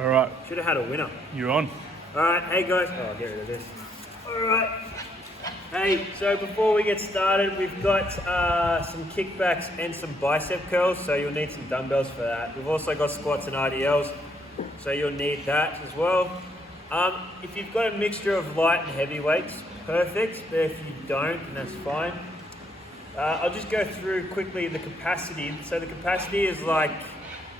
All right, Should have had a winner. you're on. All right, hey guys. Oh, I'll get rid of this. All right. Hey, so before we get started, we've got some kickbacks and some bicep curls, so you'll need some dumbbells for that. We've also got squats and RDLs, so you'll need that as well. If you've got a mixture of light and heavy weights, perfect, but if you don't, then that's fine. I'll just go through quickly the capacity. So the capacity is like,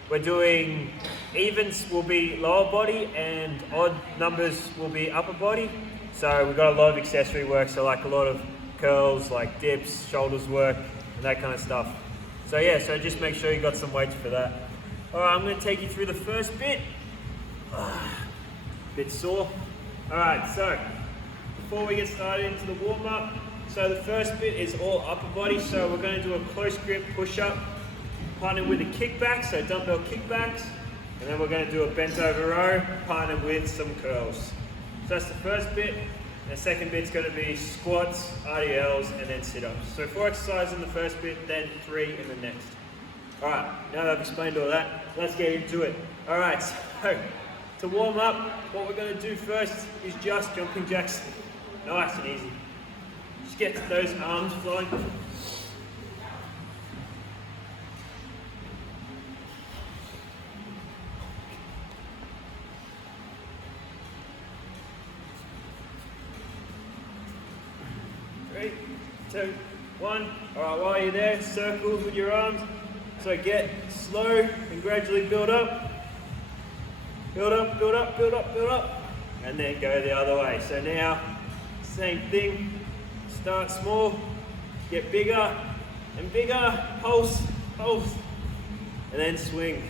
we're doing evens will be lower body and odd numbers will be upper body. So we've got a lot of accessory work, so like a lot of curls, like dips, shoulders work, and that kind of stuff. So yeah, so just make sure you got some weights for that. All right, I'm gonna take you through the first bit. Bit sore. All right, so before we get started into the warm up, so the first bit is all upper body. So we're gonna do a close grip push up, partnered with a kickback, so dumbbell kickbacks. And then we're gonna do a bent over row, partnered with some curls. So that's the first bit. And the second bit's gonna be squats, RDLs, and then sit-ups. So 4 exercises in the first bit, then 3 in the next. All right, now that I've explained all that, let's get into it. All right, so to warm up, what we're gonna do first is just jumping jacks. Nice and easy. Just get those arms flowing. Three, two, one. All right, while you're there, circles with your arms. So get slow and gradually build up. Build up, build up, build up, build up. And then go the other way. So now, same thing. Start small, get bigger and bigger. Pulse, pulse. And then swing.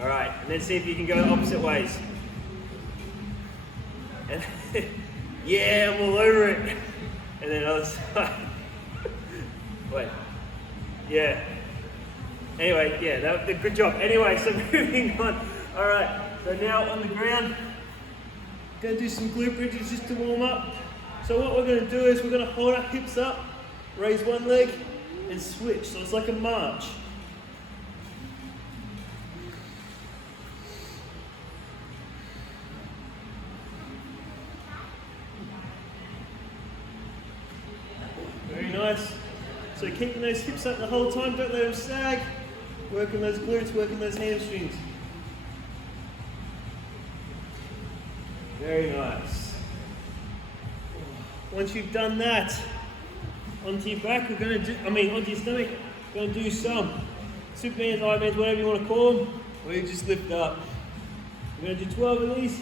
All right, and then see if you can go the opposite ways. And yeah, I'm all over it. And then other side. Wait. Yeah. Anyway, yeah, good job. Anyway, so moving on. All right, so now on the ground, gonna do some glute bridges just to warm up. So what we're gonna do is we're gonna hold our hips up, raise one leg, and switch. So it's like a march. Very nice. So keeping those hips up the whole time, don't let them sag. Working those glutes, working those hamstrings. Very nice. Once you've done that, onto your back, we're going to do, onto your stomach, we're going to do some Supermans, Ironmans, whatever you want to call them, where you just lift up. We're going to do 12 of these.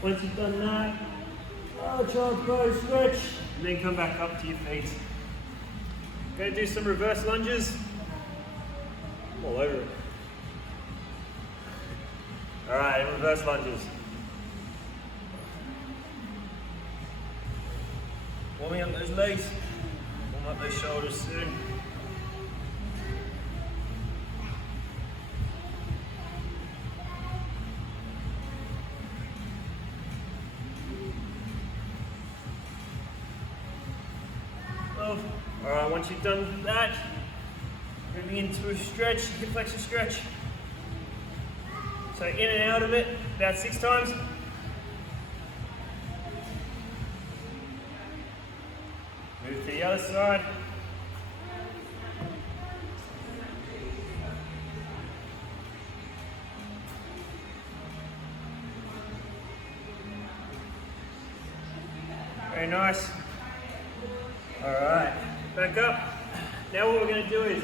Once you've done that, child's pose, stretch, and then come back up to your feet. Going to do some reverse lunges. I'm all over it. All right, reverse lunges. Warming up those legs, warm up those shoulders soon. All right, once you've done that, moving into a stretch, hip flexor stretch. So in and out of it, about 6 times. Move to the other side. Very nice. All right, back up. Now what we're going to do is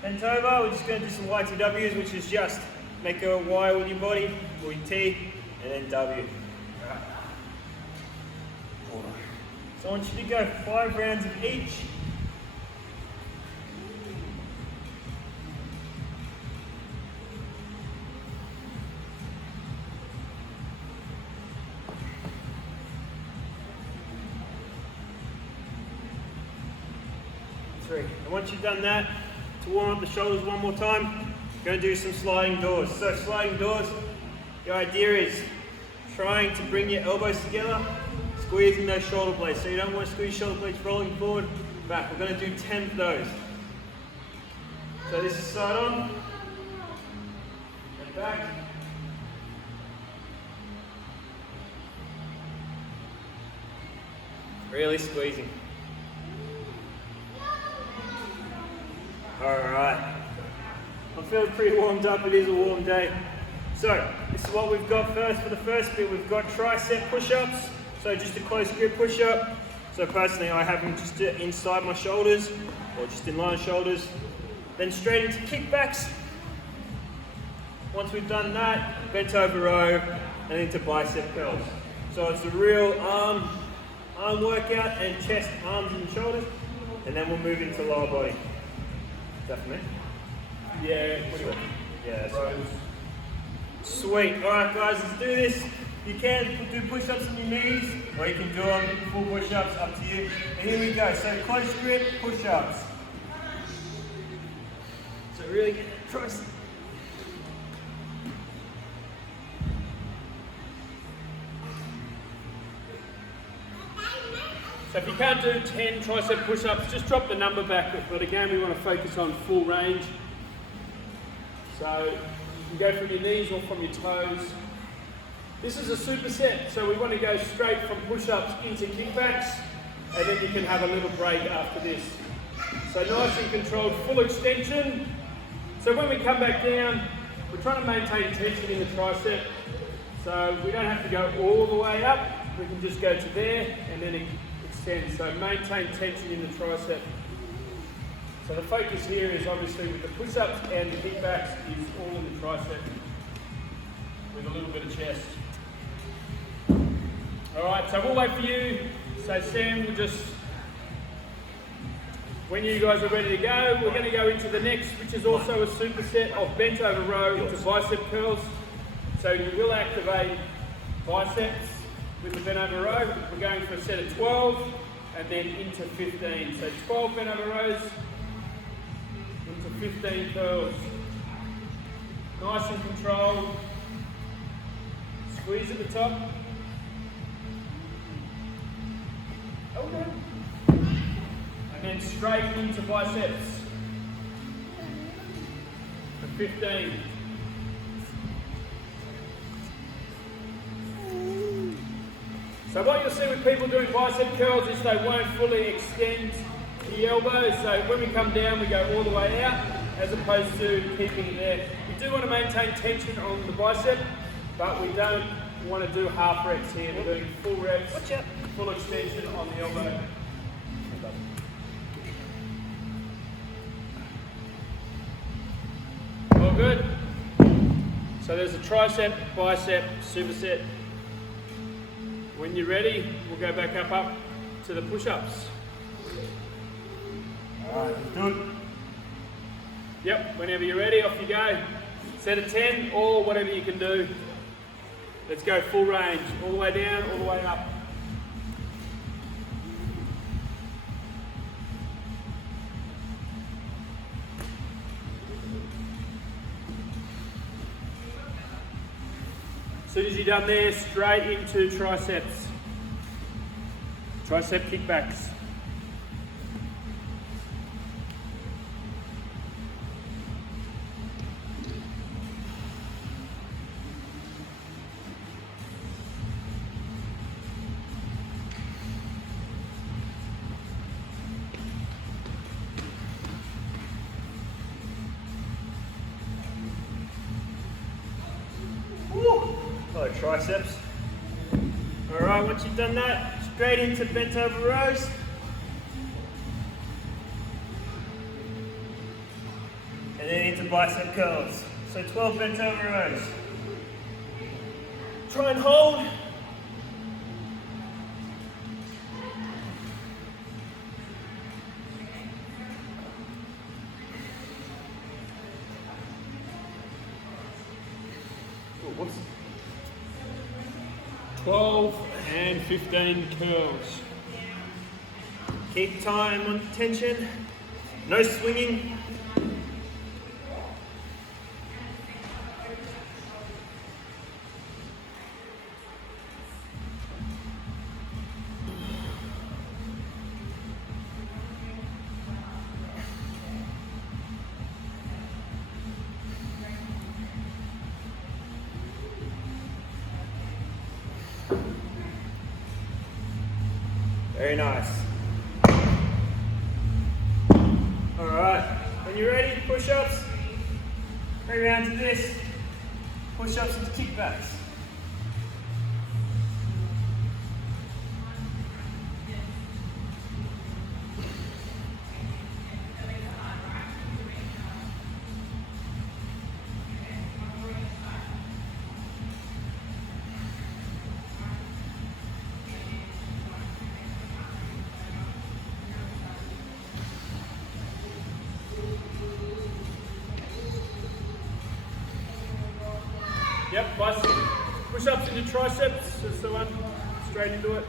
bent over. We're just going to do some YTWs, which is just make a Y with your body, or your T, and then W. All right. So I want you to go 5 rounds of each. And once you've done that, to warm up the shoulders one more time, going to do some sliding doors. So sliding doors, The idea is trying to bring your elbows together, squeezing those shoulder blades. So you don't want to squeeze shoulder blades rolling forward, back. We're going to do 10 of those. So this is side on, and back. Really squeezing. Alright. I'm feeling pretty warmed up, it is a warm day. So, this is what we've got first. For the first bit, we've got tricep push-ups. So just a close grip push-up. So personally, I have them just inside my shoulders, or just in line shoulders. Then straight into kickbacks. Once we've done that, bent over row, and into bicep curls. So it's a real arm workout, and chest, arms and shoulders. And then we'll move into lower body. Definitely. Yeah, what do you want? Yeah, that's right. Sweet. Alright guys, let's do this. You can do push-ups on your knees, or you can do them full push-ups, up to you. And here we go. So close grip, push-ups. So really get that tricep. So if you can't do 10 tricep push-ups, just drop the number back. But again, we want to focus on full range. So you can go from your knees or from your toes. This is a superset, so we want to go straight from push-ups into kickbacks, and then you can have a little break after this. So nice and controlled, full extension. So when we come back down, we're trying to maintain tension in the tricep. So we don't have to go all the way up, we can just go to there and then extend. So maintain tension in the tricep. So the focus here is obviously with the push-ups and the kickbacks is all in the tricep with a little bit of chest. Alright, so we'll wait for you. So Sam will just, when you guys are ready to go, we're going to go into the next, which is also a superset of bent over row into bicep curls. So you will activate biceps with the bent over row. We're going for a set of 12 and then into 15. So 12 bent over rows into 15 curls. Nice and controlled. Squeeze at the top. Okay. And then straight into biceps for 15. So what you'll see with people doing bicep curls is they won't fully extend the elbows. So when we come down, we go all the way out, as opposed to keeping it there. We do want to maintain tension on the bicep, but we don't want to do half reps here. We're doing full reps, full extension on the elbow. All good. So there's a tricep, bicep, superset. When you're ready, we'll go back up to the push-ups. Alright, let's do it. Yep, whenever you're ready, off you go. Set of 10 or whatever you can do. Let's go full range, all the way down, all the way up. As soon as you're done there, straight into triceps. Tricep kickbacks. Hello, triceps. Alright, once you've done that, straight into bent over rows. And then into bicep curls. So 12 bent over rows. Try and hold. Whoops. 12 and 15 curls. Keep time on tension. No swinging. Very nice. Alright, when you're ready, push-ups. Bring around to this. Push-ups into kickbacks. Yep, bicep. Push-ups into triceps, that's the one. Straight into it.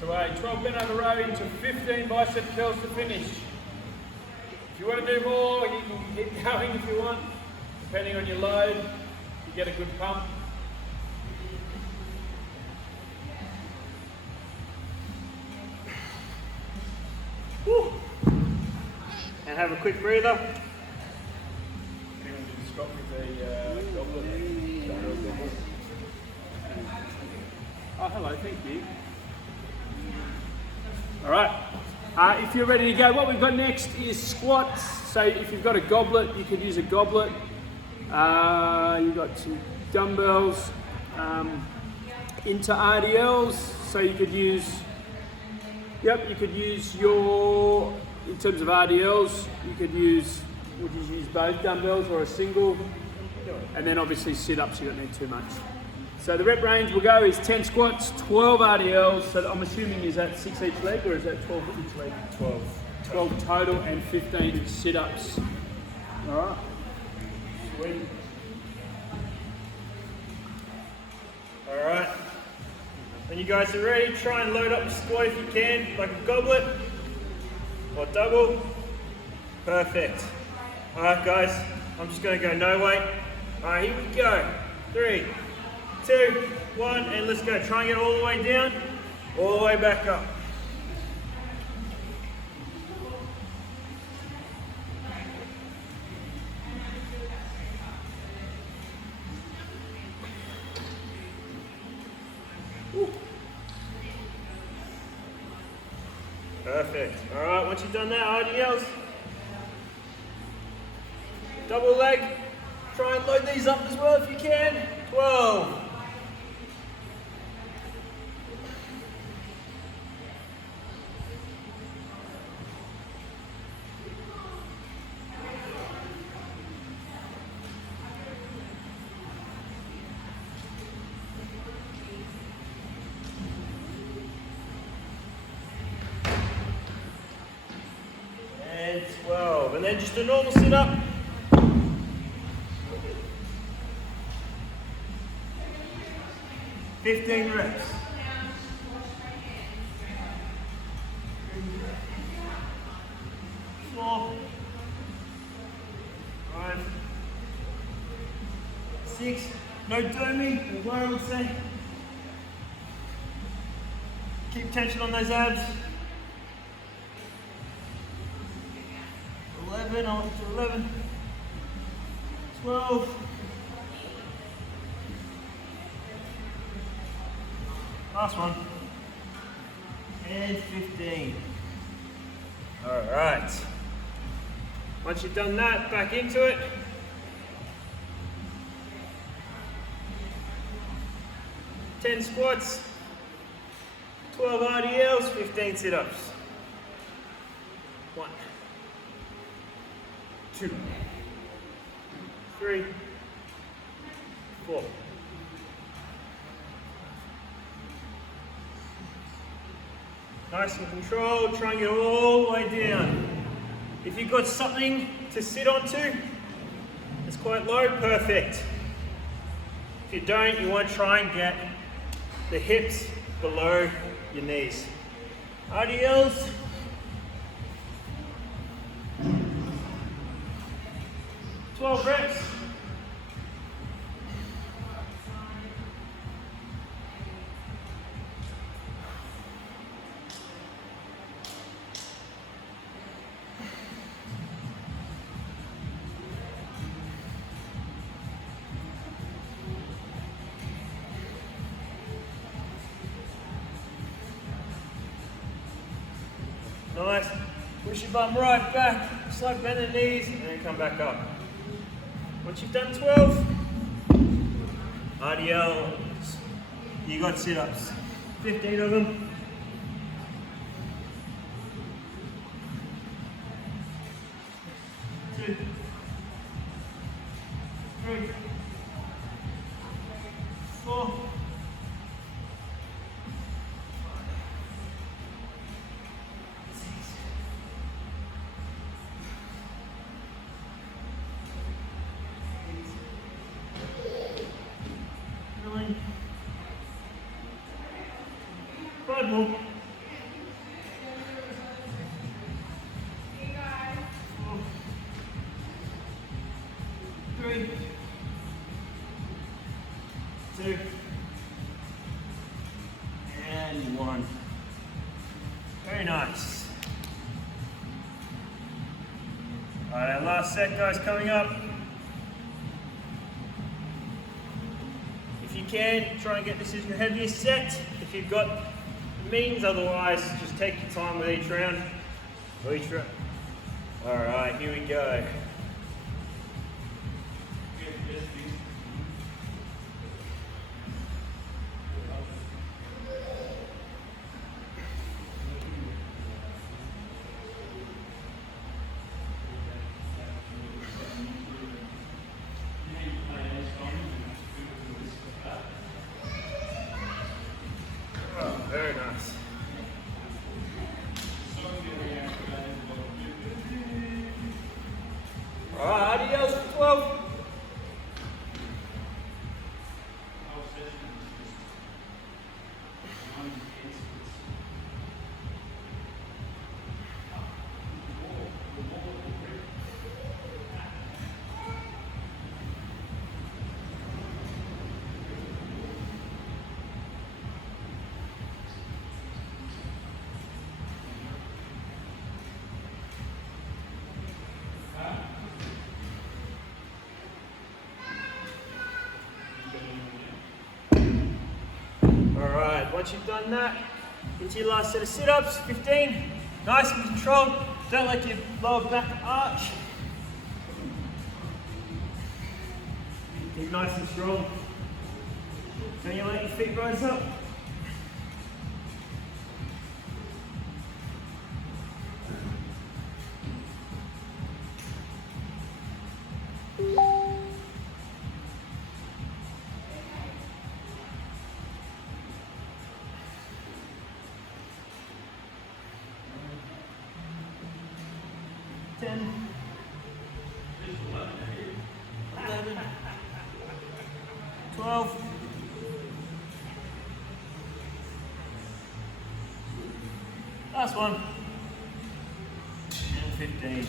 So a 12 bent over row into 15 bicep curls to finish. If you want to do more, you can keep going if you want. Depending on your load, you get a good pump. Woo. And have a quick breather. Anyone can stop with the goblet. Oh, hello, thank you. All right, if you're ready to go, what we've got next is squats. So if you've got a goblet, you could use a goblet. You've got some dumbbells into RDLs. So you could use, you could use your, in terms of RDLs, you could use, would you use both dumbbells or a single? And then obviously sit-ups, you don't need too much. So the rep range we'll go is 10 squats, 12 RDLs, so I'm assuming is that 6 each leg or is that 12 each leg? 12. 12 total and 15 sit-ups. All right. Sweet. All right. When you guys are ready, try and load up your squat if you can, like a goblet or double. Perfect. All right, guys, I'm just going to go no weight. All right, here we go. 3, 2, 1, and let's go. Try and get all the way down, all the way back up. Perfect. All right, once you've done that, RDLs, double leg. Try and load these up as well if you can. 12. And 12. And then just a normal sit-up. 15 reps. 4, 5, 6. No doming, as Lauren would say. Keep tension on those abs. 11, on to 11. 12. Last one. And 15. All right. Once you've done that, back into it. 10 squats, 12 RDLs, 15 sit-ups. 1, 2, 3, 4. Nice and controlled, try and get all the way down. If you've got something to sit onto, it's quite low, perfect. If you don't, you want to try and get the hips below your knees. RDLs. Twelve reps. Nice. Push your bum right back. Slowly bend the knees and then come back up. Once you've done 12, RDLs. You got sit-ups. 15 of them. Two, 3, 4. 9. 5 more. 4, 3, 2, and 1. Very nice. Alright, our last set, guys, coming up. If you can, try and get this as your heaviest set. If you've got means, otherwise, just take your time with each round. Alright, here we go. Very nice. Alright, RDLs for 12. Alright, once you've done that, into your last set of sit-ups, 15. Nice and controlled. Don't let your lower back arch. Keep nice and strong. Then you let your feet rise up. Ten, 11, 12, last one, and 15.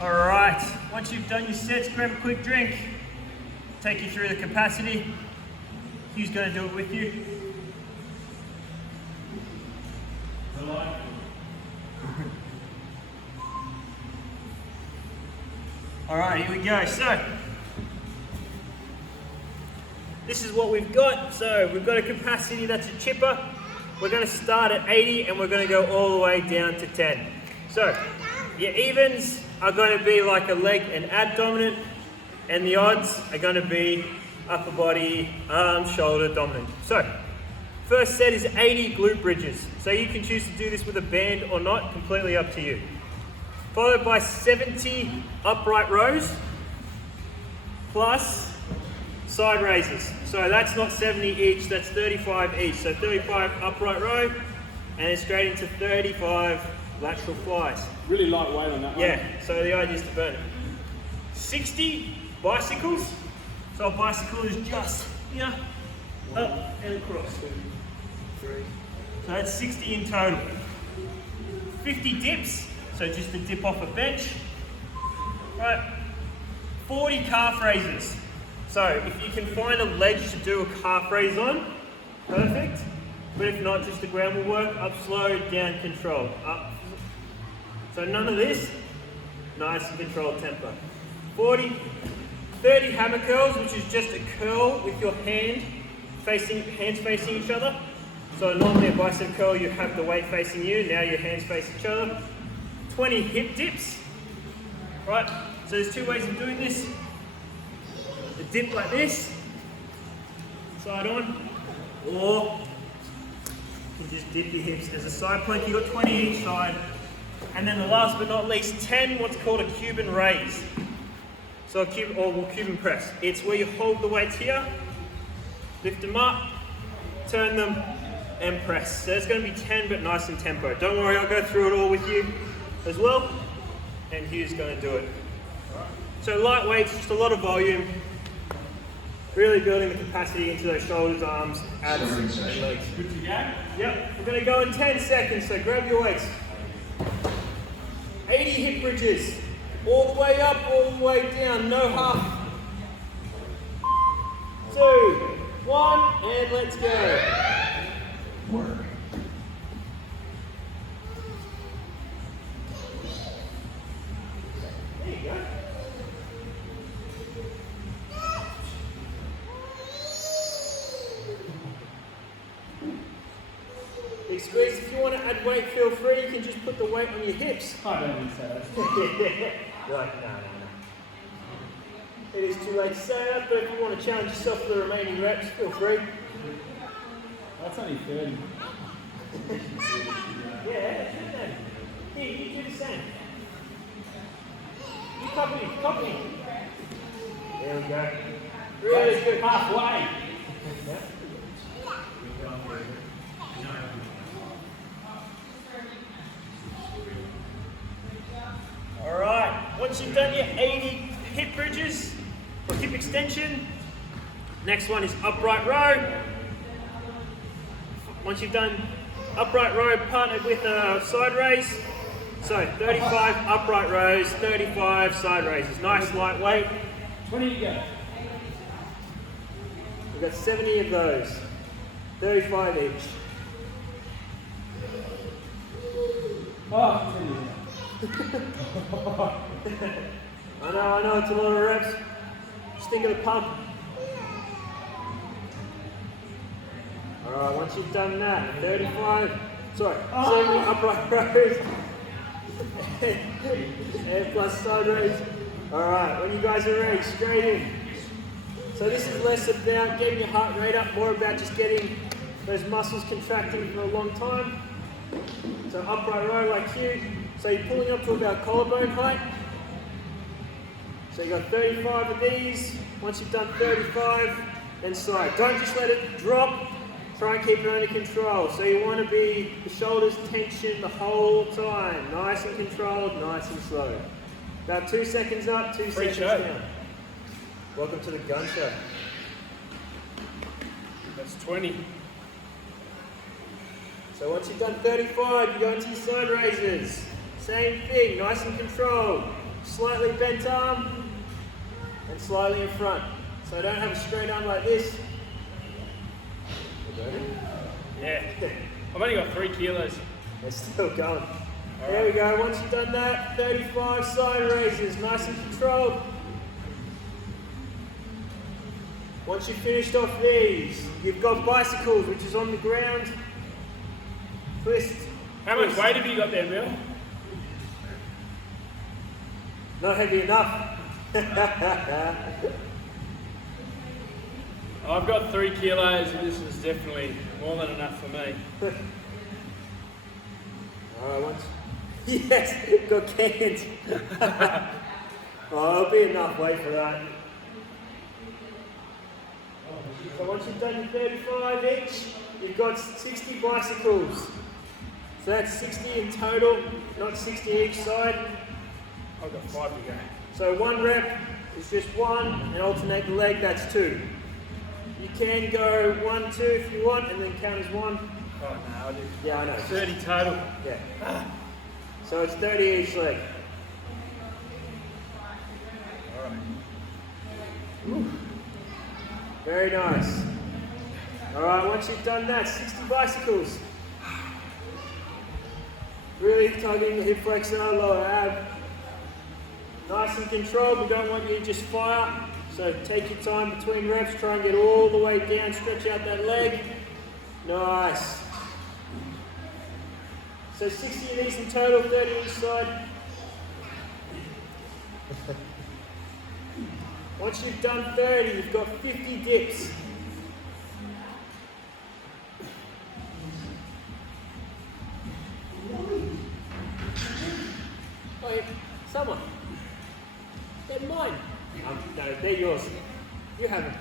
All right, once you've done your sets, grab a quick drink, take you through the capacity. Hugh's going to do it with you. All right, here we go. So, this is what we've got. So, we've got a capacity that's a chipper. We're going to start at 80 and we're going to go all the way down to 10. So, your evens are going to be like a leg and ab dominant, and the odds are going to be upper body, arm, shoulder dominant. So, first set is 80 glute bridges. So, you can choose to do this with a band or not, completely up to you. followed by 70 upright rows, plus side raises. So that's not 70 each, that's 35 each. So 35 upright row, and then straight into 35 lateral flies. Really lightweight on that one. Yeah, so the idea is to burn it. 60 bicycles. So a bicycle is just here, up and across. So that's 60 in total. 50 dips, so just a dip off a bench. Right, 40 calf raises. So if you can find a ledge to do a calf raise on, perfect. But if not, just the ground will work. Up slow, down control, up. So none of this, nice and controlled tempo. 30 hammer curls, which is just a curl with your hands facing each other. So normally a bicep curl, you have the weight facing you, now your hands face each other. 20 hip dips, right? So there's two ways of doing this. A dip like this, side on, or you can just dip your hips. As a side plank, you've got 20 each side. And then the last but not least, 10 what's called a Cuban raise. So a Cuban press. It's where you hold the weights here, lift them up, turn them, and press. So it's going to be 10 but nice and tempo. Don't worry, I'll go through it all with you as well. And Hugh's going to do it. So light weights, just a lot of volume. Really building the capacity into those shoulders, arms, abs, and legs. Good to go? Yep, we're going to go in 10 seconds, so grab your weights. 80 hip bridges. All the way up, all the way down, no half. 2, 1, and let's go. Work. There you go. Big squeeze. If you want to add weight, feel free. You can just put the weight on your hips. I don't think so. You're like, no. It is too late to say that, but if you want to challenge yourself for the remaining reps, feel free. That's only 30. Yeah, here, you do the same. You copy me. There we go. Really good. Halfway. Yeah. Alright, once you've done your 80 hip bridges or hip extension, next one is upright row. Once you've done upright row partnered with a side raise, so 35 upright rows, 35 side raises. Nice lightweight. 20 to go. We've got 70 of those, 35 each. Oh, 10 to go. I know, it's a lot of reps. Just think of the pump. Alright, once you've done that, 70 upright rows. And plus side rows. Alright, when you guys are ready, straight in. So this is less about getting your heart rate up, more about just getting those muscles contracting for a long time. So upright row like you. So you're pulling up to about collarbone height. So you got 35 of these. Once you've done 35, then side. Don't just let it drop. Try and keep it under control. So you want to be the shoulders tension the whole time. Nice and controlled, nice and slow. About 2 seconds up, 2 seconds down. Welcome to the gun show. That's 20. So once you've done 35, you go into your side raises. Same thing, nice and controlled. Slightly bent arm and slightly in front. So don't have a straight arm like this. Yeah. I've only got 3 kilos. They're still going. There we go, once you've done that, 35 side raises, nice and controlled. Once you've finished off these, you've got bicycles, which is on the ground. Twist. How much weight have you got there, Bill? Not heavy enough. I've got 3 kilos and this is definitely more than enough for me. Alright, once. Yes, got cans. Oh, it'll be enough weight for that. So once you've done your 35 each, you've got 60 bicycles. So that's 60 in total, not 60 each side. I've got 5 to go. So 1 rep is just 1, and alternate the leg, that's 2. You can go 1, 2 if you want, and then count as 1. Oh, no, I do. Yeah, I know. 30 total. Yeah. So it's 30 each leg. Alright. Very nice. Alright, once you've done that, 60 bicycles. Really targeting the hip flexor, lower ab. Nice and controlled, we don't want you to just fire. So take your time between reps, try and get all the way down, stretch out that leg. Nice. So 60 of these in total, 30 each side. Once you've done 30, you've got 50 dips. Oh, yeah. Someone. They're mine. No, they're yours. You have them.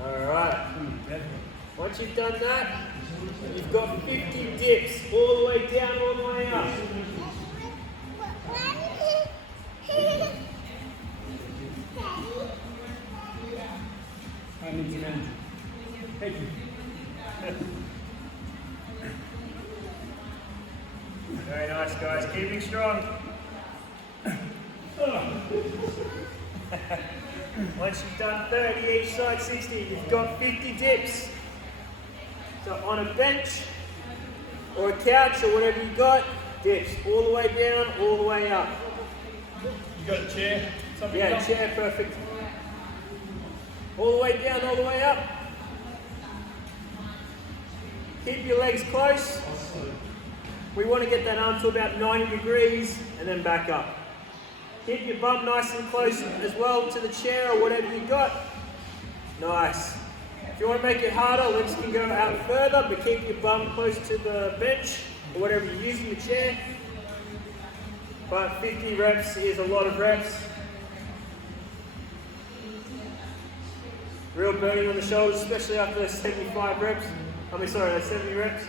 Alright. Once you've done that, you've got 50 dips, all the way down, all the way up. I need to manage. Thank you. Very nice, guys. Keeping strong. Once you've done 30 each side, 60, you've got 50 dips. So on a bench or a couch or whatever you got, dips all the way down, all the way up. You got a chair? Something Yeah, else? chair, perfect. All the way down, all the way up. Keep your legs close. We want to get that arm to about 90 degrees and then back up. Keep your bum nice and close as well to the chair or whatever you got. Nice. If you want to make it harder, legs can go out further, but keep your bum close to the bench or whatever you're using, the chair. But 50 reps is a lot of reps. Real burning on the shoulders, especially after those 75 reps. Those 70 reps.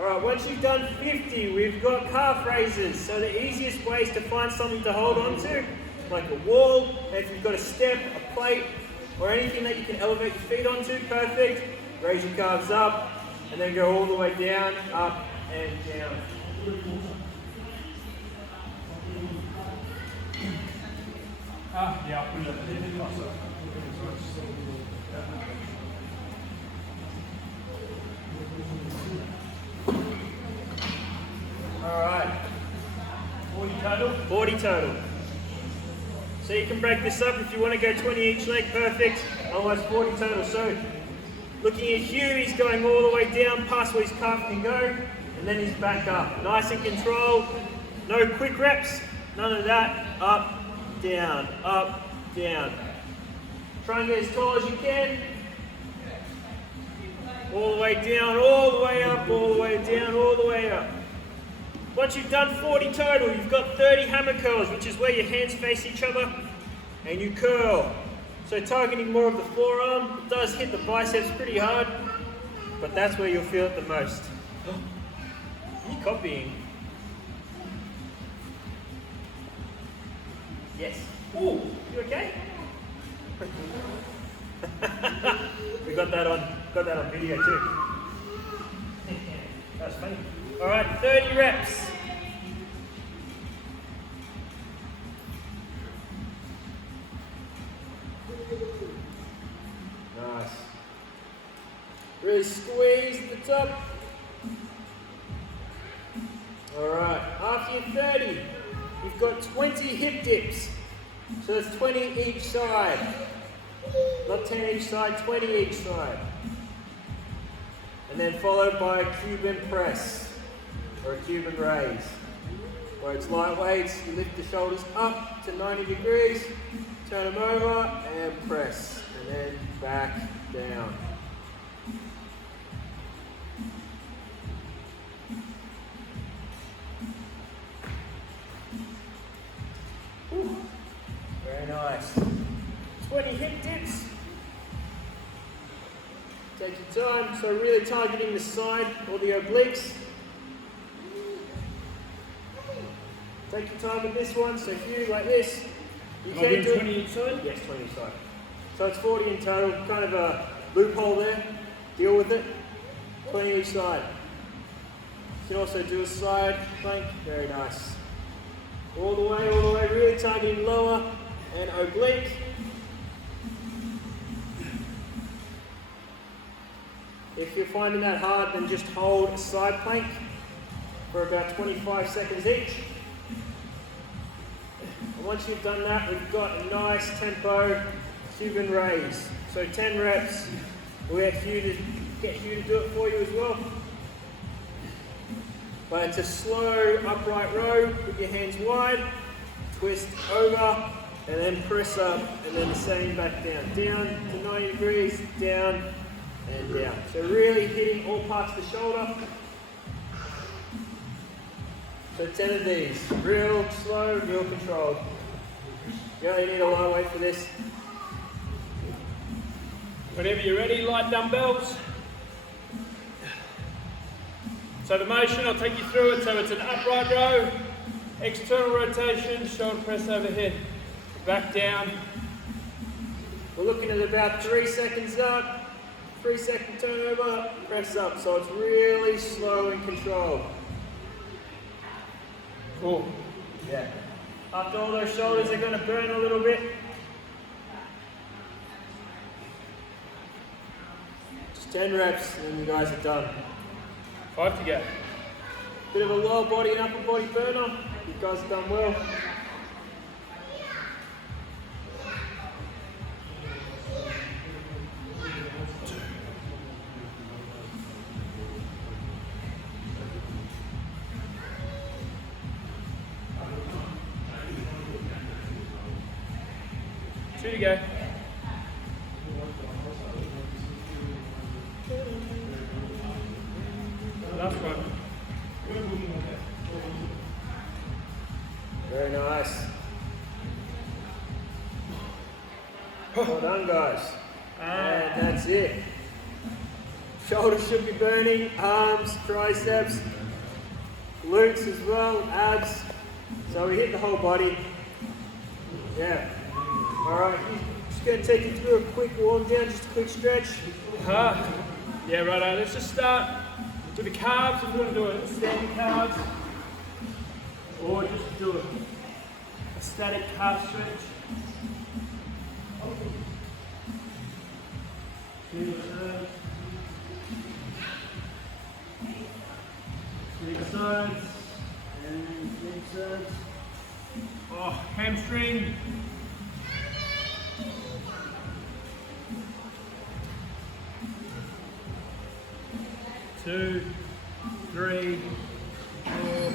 Alright, once you've done 50, we've got calf raises. So the easiest way is to find something to hold on to, like a wall, and if you've got a step, a plate, or anything that you can elevate your feet onto, perfect. Raise your calves up, and then go all the way down, up, and down. Yeah, I'll put it up there. Alright. 40 total? 40 total. So you can break this up if you want to go 20 each leg, perfect. Otherwise 40 total. So looking at Hugh, he's going all the way down past where his calf can go, and then he's back up. Nice and controlled. No quick reps, none of that. Up, down, up, down. Try and get as tall as you can. All the way down, all the way up, all the way down, all the way up. Once you've done 40 total, you've got 30 hammer curls, which is where your hands face each other and you curl. So targeting more of the forearm, it does hit the biceps pretty hard, but that's where you'll feel it the most. You copying? Yes. Ooh, you okay? We got that on video too. That's funny. All right, 30 reps. Nice. Really squeeze at the top. All right, after your 30, you've got 20 hip dips. So that's 20 each side. Not 10 each side, 20 each side. And then followed by a Cuban press. Or a Cuban raise, where it's light weights, you lift the shoulders up to 90 degrees, turn them over and press, and and back down. Whew. Very nice. 20 hip dips. Take your time, so really targeting the side or the obliques. Take your time with this one, so if you like this, you Am can I doing do 20 each side? Yes, 20 each side. So it's 40 in total, kind of a loophole there. Deal with it. 20 each side. You can also do a side plank, very nice. All the way, really targeting lower and oblique. If you're finding that hard, then just hold a side plank for about 25 seconds each. And once you've done that, we've got a nice tempo Cuban raise. So 10 reps. We'll get Hugh to do it for you as well. But it's a slow upright row with your hands wide, twist over, and then press up, and then the same back down. Down to 90 degrees, down, and down. So really hitting all parts of the shoulder. So 10 of these, real slow, real controlled. You only need a lightweight for this. Whenever you're ready, light dumbbells. So the motion, I'll take you through it. So it's an upright row, external rotation, shoulder press overhead, back down. We're looking at about 3 seconds up, 3 second turnover, press up. So it's really slow and controlled. Cool. Yeah. After all those shoulders are going to burn a little bit. Just 10 reps and then you guys are done. 5 to go. Bit of a lower body and upper body burner. You guys have done well. Two to go. Last one. Very nice. Well done, guys. And that's it. Shoulders should be burning, arms, triceps, glutes as well, abs. So we hit the whole body. Yeah. Alright, just going to take you through a quick warm down, just a quick stretch. Yeah, righto. Let's just start with the calves. If you want to do a standing calves, or just do a static calf stretch. Big sides and big sides. Oh, hamstring. Two, 3, 4,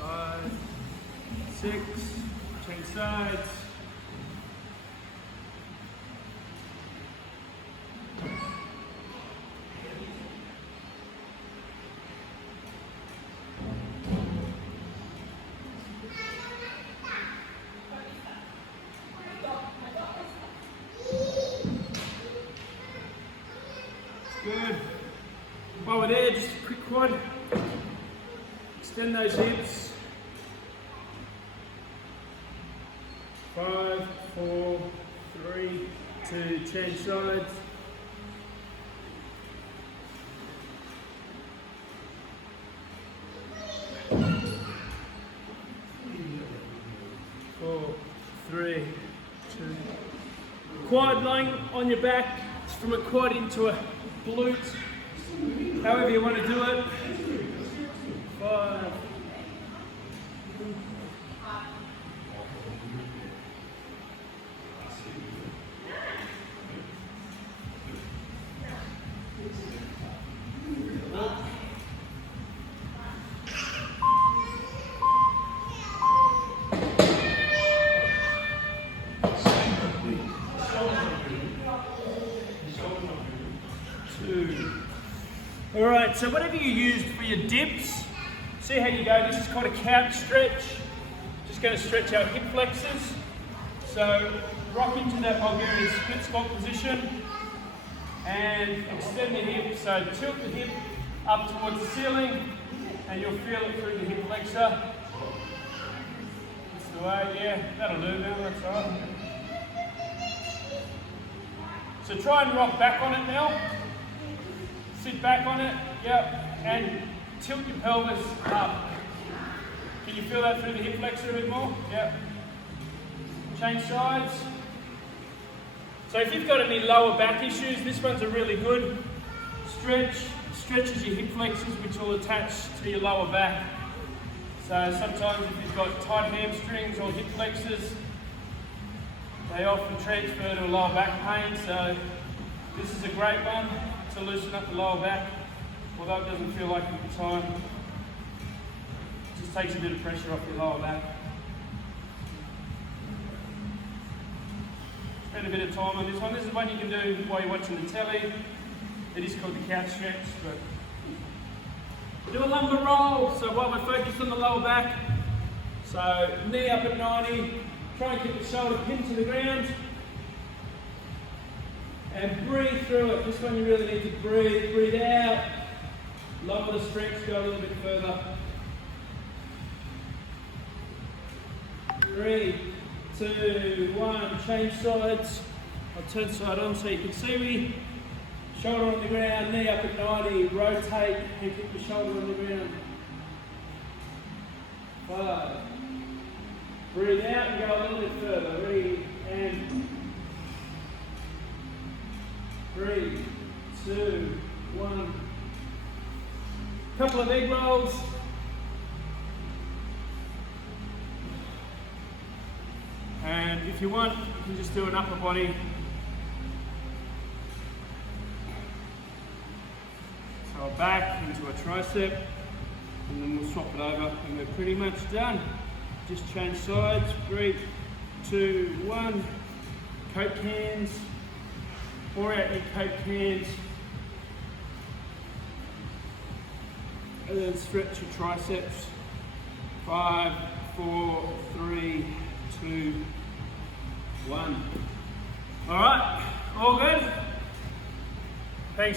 5, 6, change sides. Good. While we're there, just a quick quad. Extend those hips. 5, 4, 3, 2, change sides. Four, 3, 2. Quad lying on your back, from a quad into a glute. However you want to do it. 5. All right, so whatever you used for your dips, see how you go. This is called a couch stretch. Just going to stretch our hip flexors. So rock into that Bulgarian split squat position and extend the hip. So tilt the hip up towards the ceiling and you'll feel it through the hip flexor. That's the way, yeah, that'll do now, that's all right. So try and rock back on it now. Sit back on it, yep, and tilt your pelvis up. Can you feel that through the hip flexor a bit more? Yep. Change sides. So if you've got any lower back issues, this one's a really good stretch. Stretches your hip flexors, which will attach to your lower back. So sometimes if you've got tight hamstrings or hip flexors, they often transfer to a lower back pain. So this is a great one to loosen up the lower back, although it doesn't feel like it at the time. It just takes a bit of pressure off your lower back. Spend a bit of time on this one. This is one you can do while you're watching the telly. It is called the couch stretch. But do a lumbar roll. So while we're focused on the lower back, so knee up at 90, try and keep the shoulder pinned to the ground. And breathe through it. This one you really need to breathe. Breathe out. Lower the stretch, go a little bit further. 3, 2, 1, change sides. I'll turn side on so you can see me. Shoulder on the ground, knee up at 90, rotate and keep the shoulder on the ground. 5. Breathe out and go a little bit further. Breathe and 3, 2, 1. Couple of egg rolls. And if you want, you can just do an upper body. So a back into a tricep, and then we'll swap it over and we're pretty much done. Just change sides, 3, 2, 1. Coke hands, pour out your Coke hands, and then stretch your triceps. 5, 4, 3, 2, 1. All right, all good?